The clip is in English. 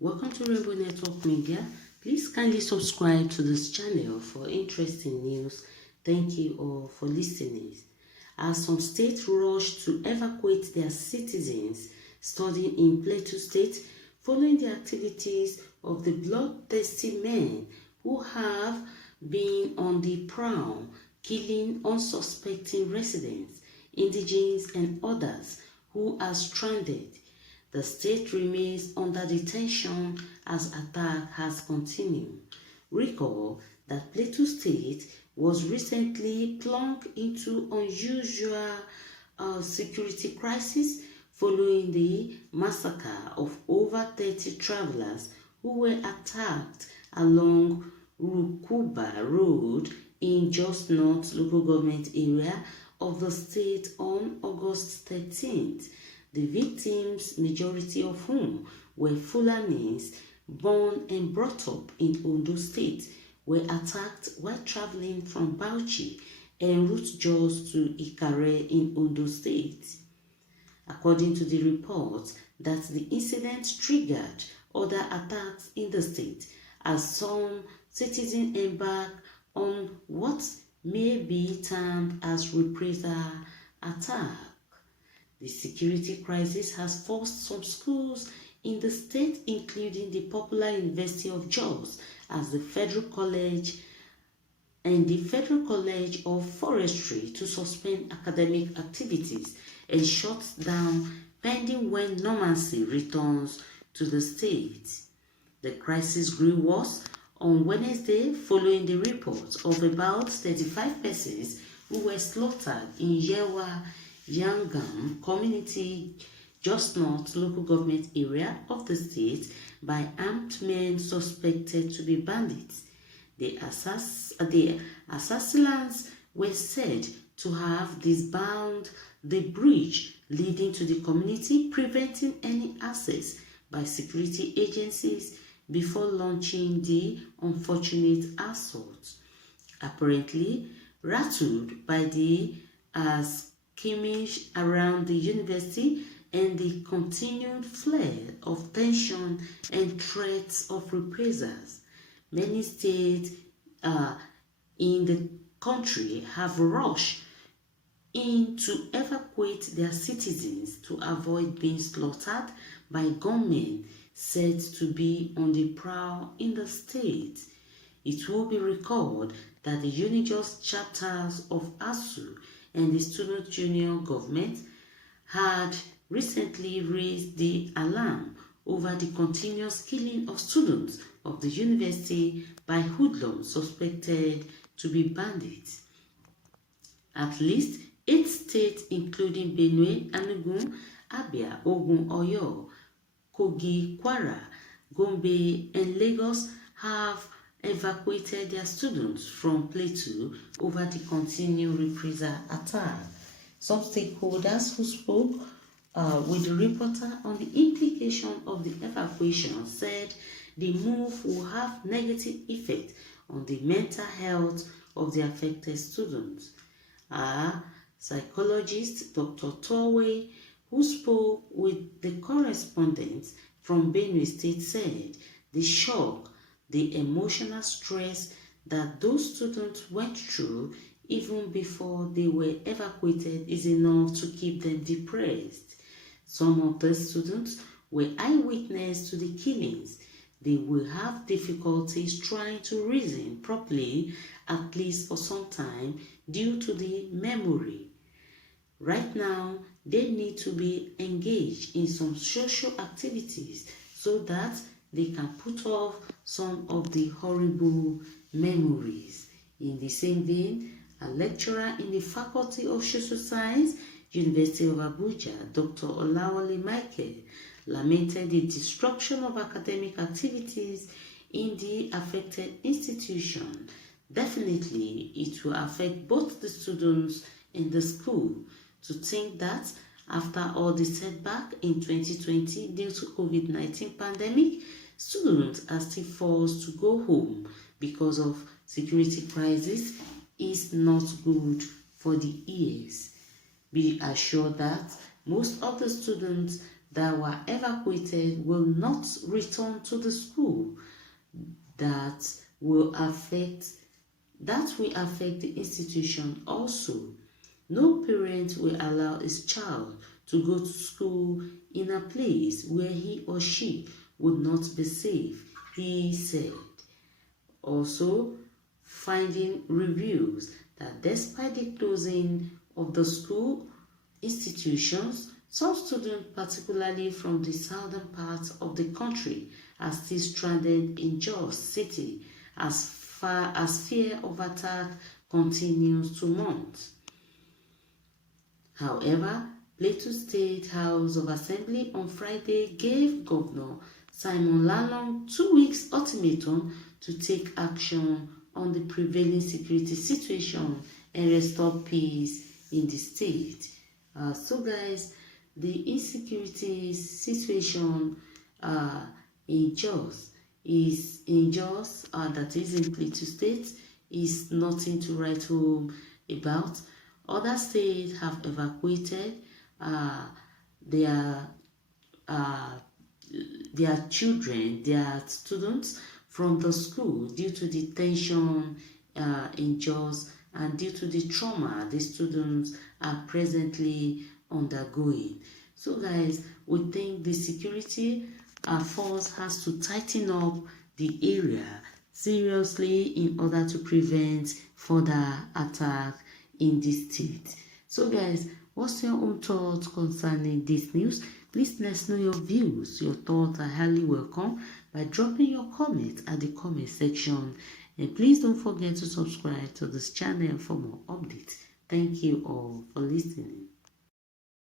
Welcome to Rainbow Network Media. Please kindly subscribe to this channel for interesting news. Thank you all for listening. As some states rush to evacuate their citizens studying in Plateau State following the activities of the bloodthirsty men who have been on the prowl, killing unsuspecting residents, indigents, and others who are stranded. The state remains under detention as attack has continued. Recall that Plateau State was recently plunged into unusual security crisis following the massacre of over 30 travelers who were attacked along Rukuba Road in Jos North local government area of the state on August 13th. The victims, majority of whom were Fulanis, born and brought up in Ondo State, were attacked while traveling from Bauchi en route Jos to Ikare in Ondo State. According to the report, that the incident triggered other attacks in the state as some citizens embarked on what may be termed as reprisal attack. The security crisis has forced some schools in the state, including the popular University of Jos, as the Federal College and the Federal College of Forestry, to suspend academic activities and shut down pending when normalcy returns to the state. The crisis grew worse on Wednesday following the reports of about 35 persons who were slaughtered in Yewa Yangam community, Jos North local government area of the state, by armed men suspected to be bandits. The assassins were said to have disbound the bridge leading to the community, preventing any access by security agencies before launching the unfortunate assault. Apparently rattled by the skirmish around the university and the continued flare of tension and threats of reprisals, many states in the country have rushed in to evacuate their citizens to avoid being slaughtered by gunmen said to be on the prowl in the state. It will be recalled that the Unijos chapters of ASU and the Student Union government had recently raised the alarm over the continuous killing of students of the university by hoodlums suspected to be bandits. At least 8 states, including Benue, Enugu, Abia, Ogun, Oyo, Kogi, Kwara, Gombe, and Lagos, have evacuated their students from Plateau over the continued reprisal attack. Some stakeholders who spoke with the reporter on the implication of the evacuation said the move will have negative effect on the mental health of the affected students. Psychologist Dr. Torway, who spoke with the correspondents from Benue State, said the shock, the emotional stress that those students went through even before they were evacuated is enough to keep them depressed. Some of the students were eyewitness to the killings. They will have difficulties trying to reason properly, at least for some time, due to the memory. Right now, they need to be engaged in some social activities so that they can put off some of the horrible memories. In the same vein, a lecturer in the Faculty of Social Science, University of Abuja, Dr. Olawale Michael, lamented the disruption of academic activities in the affected institution. Definitely, it will affect both the students and the school. To think that after all the setback in 2020 due to COVID-19 pandemic, students are still forced to go home because of security crisis is not good for the ears. Be assured that most of the students that were evacuated will not return to the school. That will affect the institution also. No parent will allow his child to go to school in a place where he or she would not be safe, he said. Also, finding reveals that despite the closing of the school institutions, some students, particularly from the southern parts of the country, are still stranded in Jos City as far as fear of attack continues to mount. However, Plateau State House of Assembly on Friday gave Governor Simon Lalong 2 weeks ultimatum to take action on the prevailing security situation and restore peace in the state. So guys, the insecurity situation in Jos that is in Plateau State is nothing to write home about. Other states have evacuated their children, their students from the school due to the tension in Jos and due to the trauma the students are presently undergoing. So guys, we think the security force has to tighten up the area seriously in order to prevent further attack in this state. So guys, what's your own thoughts concerning this news? Please let us know your views. Your thoughts are highly welcome by dropping your comments at the comment section. And please don't forget to subscribe to this channel for more updates. Thank you all for listening.